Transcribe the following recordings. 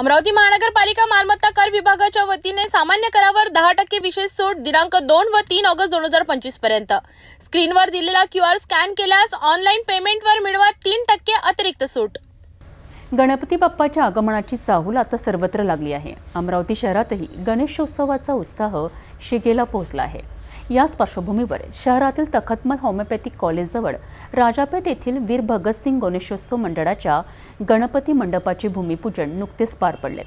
अमरावती महानगरपालिका मालमत्ता कर विभागाच्या वतीने सामान्य करावर 10% विशेष सूट दिनांक 2 व 3 ऑगस्ट 2025 पर्यंत। स्क्रीनवर दिलेला QR स्कॅन केल्यास ऑनलाईन पेमेंटवर मिळवा 3% अतिरिक्त सूट। गणपती बाप्पाच्या आगमनाची चाहूल आता सर्वत्र लागली आहे। अमरावती शहरातही गणेशोत्सवाचा उत्साह शिगेला पोहोचला आहे। याच पार्श्वभूमीवर शहरातील तखतमल होमिओपॅथिक कॉलेजजवळ राजापेठ येथील वीर भगतसिंग गणेशोत्सव मंडळाच्या गणपती मंडपाचे भूमिपूजन नुकतेच पार पडले।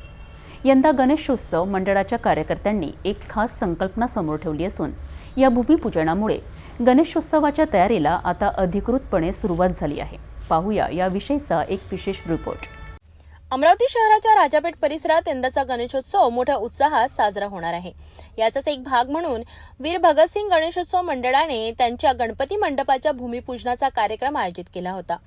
यंदा गणेशोत्सव मंडळाच्या कार्यकर्त्यांनी एक खास संकल्पना समोर ठेवली असून या भूमिपूजनामुळे गणेशोत्सवाच्या तयारीला आता अधिकृतपणे सुरुवात झाली आहे। पाहूया याविषयीचा एक विशेष रिपोर्ट। अमरावती शहराच्या राजापेठ परिसरात यंदाचा गणेशोत्सव मोठ्या उत्साहात साजरा होणार आहे। याचाच एक भाग म्हणून वीर भगतसिंग गणेशोत्सव मंडळाने त्यांच्या गणपती मंडपाच्या भूमिपूजनाचा कार्यक्रम आयोजित केला होता।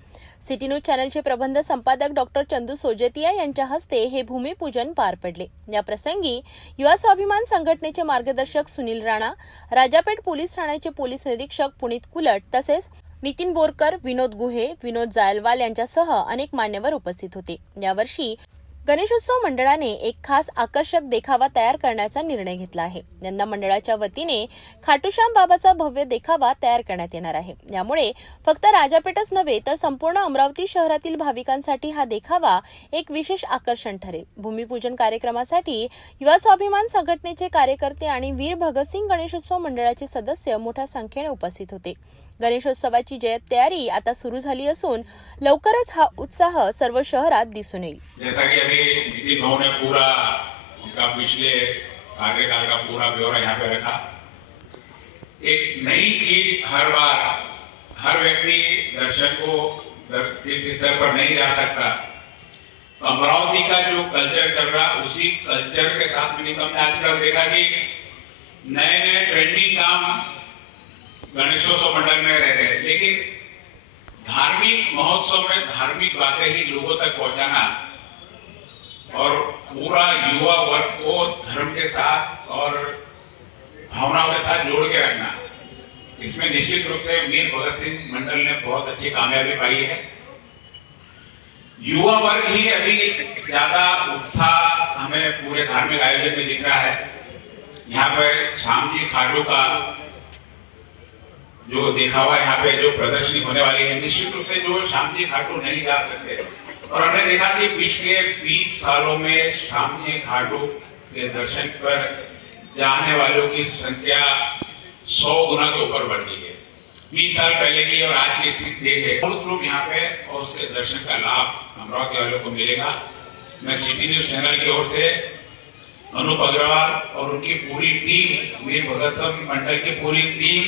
सिटी न्यूज चॅनलचे प्रबंध संपादक डॉक्टर चंदू सोजेतिया यांच्या हस्ते हे भूमिपूजन पार पडले। या प्रसंगी युवा स्वाभिमान संघटनेचे मार्गदर्शक सुनील राणा, राजापेठ पोलीस ठाण्याचे पोलीस निरीक्षक पुनीत कुलट तसेच नितीन बोरकर, विनोद गुहे, विनोद जायलवाल यांच्यासह अनेक मान्यवर उपस्थित होते। यावर्षी गणेशोत्सव मंडळाने एक खास आकर्षक देखावा तयार करण्याचा निर्णय घेतला आहे। यंदा मंडळाच्या वतीने खाटूश्याम बाबाचा भव्य देखावा तयार करण्यात येणार आहे। यामुळे फक्त राजापेठच नव्हे तर संपूर्ण अमरावती शहरातील भाविकांसाठी हा देखावा एक विशेष आकर्षण ठरेल। भूमिपूजन कार्यक्रमासाठी युवा स्वाभिमान संघटनेचे कार्यकर्ते आणि वीर भगतसिंग गणेशोत्सव मंडळाचे सदस्य मोठ्या संख्येने उपस्थित होते। गणेशोत्सवाची जय्यत तैयारी आता सुरू झाली असून लवकरच हा उत्साह सर्व शहरात दिसून येईल। जैसा कि अभी नितिन भाऊ ने पूरा उनका पिछले कार्यकाल का पूरा ब्यौरा यहाँ पे रखा। एक नई चीज हर बार हर व्यक्ति दर्शन को तीर्थ स्तर पर नहीं जा सकता। अमरावती का जो कल्चर चल रहा उसी कल्चर के साथ में हमने आजकल देखा कि नए नए ट्रेंडिंग काम गणेशोत्सव मंडल में रहते हैं, लेकिन धार्मिक महोत्सव में धार्मिक बातें ही लोगों तक पहुंचाना और पूरा युवा वर्ग को धर्म के साथ और भावनाओं के साथ जोड़ के रखना, इसमें निश्चित रूप से वीर भगत सिंह मंडल ने बहुत अच्छी कामयाबी पाई है। युवा वर्ग ही अभी ज्यादा उत्साह हमें पूरे धार्मिक आयोजन में दिख रहा है। यहाँ पे श्याम जी खाटू का जो देखावा, यहाँ पे जो प्रदर्शनी होने वाली है, निश्चित रूप से जो श्याम जी खाटू नहीं जा सकते, और हमने देखा कि पिछले 20 सालों में श्याम जी खाटू के दर्शन पर जाने वालों की संख्या 100 गुना के ऊपर बढ़ गई है। 20 साल पहले की और आज की स्थिति देखे रूप यहाँ पे और उसके दर्शन का लाभ अमरावती वालों को मिलेगा। मैं सिटी न्यूज चैनल की ओर से अनूप अग्रवाल और उनकी पूरी टीम, वीर भगत सिंह मंडल की पूरी टीम,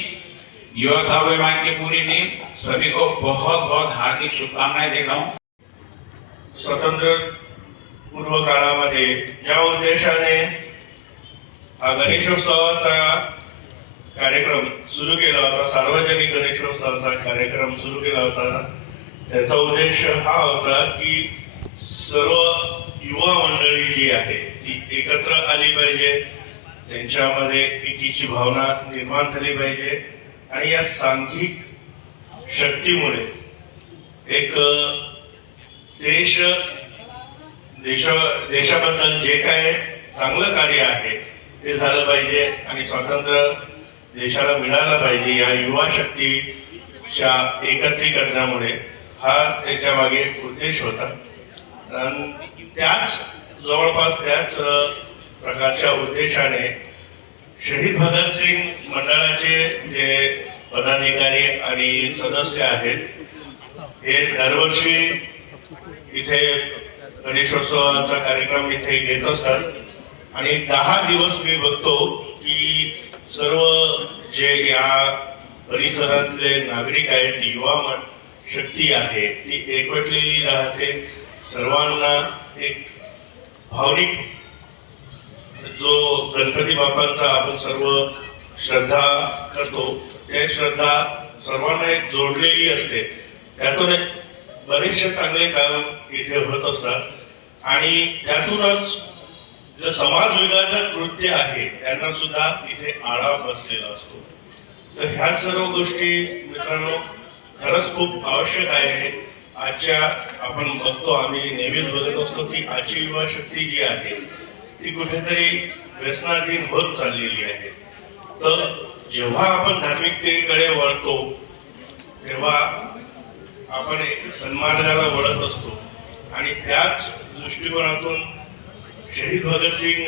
युवा स्वाभिमान की पूरी टीम, सभी को बहुत बहुत हार्दिक शुभकामनाएं देता हूं। स्वतंत्र पूर्व काळामध्ये ज्या उद्देशाने हा गणेशोत्सवाचा कार्यक्रम सुरू केला होता, सार्वजनिक गणेशोत्सवाचा कार्यक्रम सुरू केला होता, त्याचा उद्देश हा होता की सर्व युवा मंडळी जी आहे ती एकत्र आली पाहिजे, त्यांच्यामध्ये एकीची भावना निर्माण झाली पाहिजे आणि या सांघिक शक्तीमुळे एक देशाबद्दल जे काय चांगलं कार्य आहे ते झालं पाहिजे आणि स्वातंत्र्य देशाला मिळालं पाहिजे। या युवा शक्तीच्या एकत्रीकरणामुळे हा त्याच्या मागे उद्देश होता। त्याच जवळपास त्याच प्रकारच्या उद्देशाने शहीद भगतसिंग मंडळाचे जे पदाधिकारी आणि सदस्य आहेत हे दरवर्षी इथे गणेशोत्सवाचा कार्यक्रम इथे घेत असतात आणि 10 दिवस मी बघतो की सर्व जे या परिसरातले नागरिक आहेत, युवा शक्ती आहे ती एकवटलेली राहते। सर्वांना एक भावनिक जो गणपती बाप्पांचा आपण सर्व श्रद्धा करतो ते श्रद्धा सर्वांना एक जोडलेली असते। त्यातून बरेचसे चांगले काम इथे होत असतात आणि त्यातूनच जे समाज विघातक कृत्य आहे त्यांना सुद्धा इथे आळा बसलेला असतो। तर ह्या सर्व गोष्टी मित्रांनो खरंच खूप आवश्यक आहे। आजच्या आपण बघतो, आम्ही नेहमीच बघत असतो की आजची युवा शक्ती जी आहे ती कुठेतरी व्यसनाधीन होत चाललेली आहे. तर जेव्हा आपण धार्मिकतेकडे वळतो तेव्हा आपण एक सन्मार्गाला वळत असतो आणि त्याच दृष्टिकोनातून शहीद भगतसिंग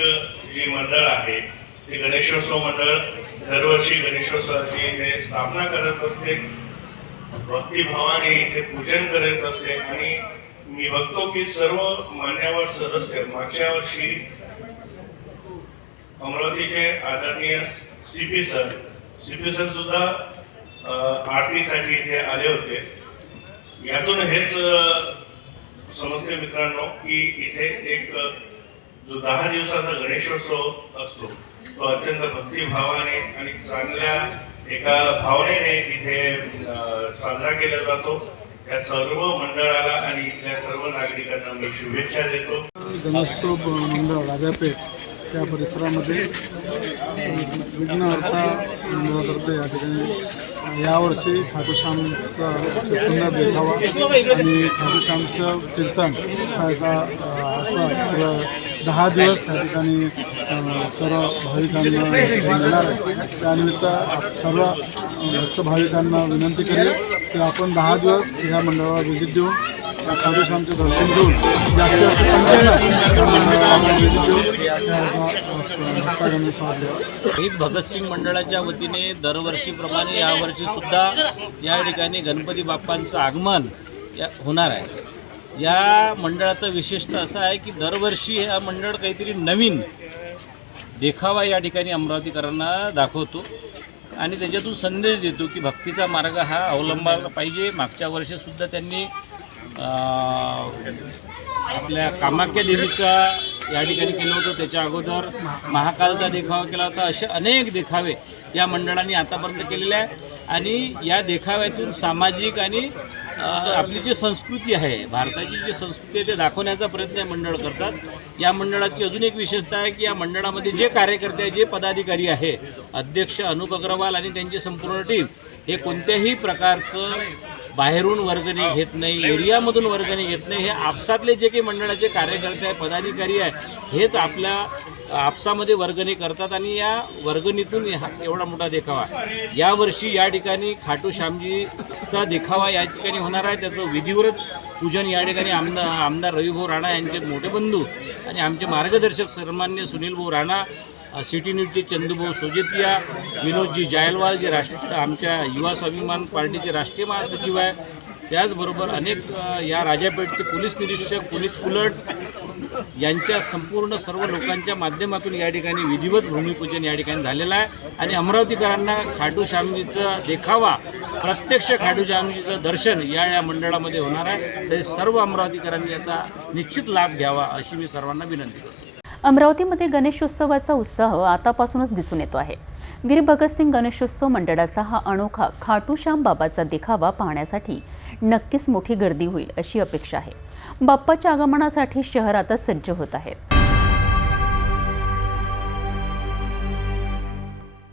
जी मंडळ आहे ते गणेशोत्सव मंडळ दरवर्षी गणेशोत्सवाची इथे स्थापना करत असते, भक्तिभावाने इथे पूजन करत असते. आणि मी बघतो की सर्व मान्यवर सदस्य मागच्या वर्षी अमरावतीचे आदरणीय सीपी सर सुद्धा आरतीसाठी इथे आले होते. यातून हेच समजते मित्रांनो की इथे एक जो 10 दिवसाचा गणेशोत्सव असतो तो अत्यंत भक्तिभावाने आणि चांगल्या एका भावनेने इथे साजरा केला जातो. या सर्व मंडळाला आणि इथल्या सर्व नागरिकांना मी शुभेच्छा देतो. गणेशोत्सव मंडळ राजापेठ या परिसरामध्ये विघ्नहर्ता मंडळातर्फे या ठिकाणी यावर्षी खाटूश्यामचा सुंदर देखावा आणि खाटूश्यामचं कीर्तन याचा आस्वाद 10 दिवस या ठिकाणी सर्व भाविकांना मिळणार आहे. त्यानिमित्त सर्व भक्त भाविकांना विनंती करेल की आपण 10 दिवस या मंडळाला व्हिजिट देऊन खाटूश्यामचे दर्शन घेऊन जास्तीत जास्त संख्येनं व्हिजिट देऊन शहीद भगतसिंग मंडळाच्या वतीने दरवर्षीप्रमाणे यावर्षी सुद्धा या ठिकाणी गणपती बाप्पांचं आगमन होणार आहे. या मंडळाचं विशेषतः असं आहे की दरवर्षी हा मंडळ काहीतरी नवीन देखावा या ठिकाणी अमरावतीकरांना दाखवतो आणि त्याच्यातून संदेश देतो की भक्तीचा मार्ग हा अवलंबायला पाहिजे. मागच्या वर्षीसुद्धा त्यांनी आपल्या कामाख्या देवीचा या ठिकाणी केलं होतं, त्याच्या अगोदर महाकालचा देखावा केला होता. असे अनेक देखावे या मंडळांनी आतापर्यंत केलेले आहे आणि या देखाव्यातून सामाजिक आणि आपली जी संस्कृती आहे, भारताची जी संस्कृती आहे ते दाखवण्याचा प्रयत्न हे मंडळ करतात. या मंडळाची अजून एक विशेषता आहे की या मंडळामध्ये जे कार्यकर्ते आहे, जे पदाधिकारी आहे, अध्यक्ष अनुप अग्रवाल आणि त्यांची संपूर्ण टीम हे कोणत्याही प्रकारचं बाहेरून वर्गणी घेत नाही, एरियामधून वर्गणी घेत नाही. हे आपसातले जे काही मंडळाचे कार्यकर्ते आहे, पदाधिकारी आहे, हेच आपल्या आपसामध्ये वर्गणी करतात आणि या वर्गणीतून एवढा मोठा देखावा यावर्षी या ठिकाणी खाटू श्यामजीचा देखावा या ठिकाणी होणार आहे. त्याचं विधिवत पूजन या ठिकाणी आमदार रविभाऊ राणा यांचे मोठे बंधू आणि आमचे मार्गदर्शक सन्मान्य सुनीलभाऊ राणा, सिटी न्यूजचे चंदूभाऊ सोजतिया, विनोदजी जायलवाल जे आमच्या युवा स्वाभिमान पार्टीचे राष्ट्रीय महासचिव आहे, त्याचबरोबर अनेक या राजापेठचे पोलीस निरीक्षक पुनीत कुलट यांच्या संपूर्ण सर्व लोकांच्या माध्यमातून या ठिकाणी विधिवत भूमिपूजन या ठिकाणी झालेलं आहे आणि अमरावतीकरांना खाटू श्यामजीचा देखावा, प्रत्यक्ष खाटू श्यामजीचं दर्शन या मंडळामध्ये होणार आहे. तरी सर्व अमरावतीकरांनी याचा निश्चित लाभ घ्यावा अशी मी सर्वांना विनंती करतो. अमरावतीमध्ये गणेशोत्सवाचा उत्साह आतापासूनच दिसून येतो आहे. वीर भगतसिंग गणेशोत्सव मंडळाचा हा अनोखा खाटूश्याम बाबाचा देखावा पाहण्यासाठी नक्कीच मोठी गर्दी होईल अशी अपेक्षा आहे. बाप्पाच्या आगमनासाठी शहर आता सज्ज होत आहे.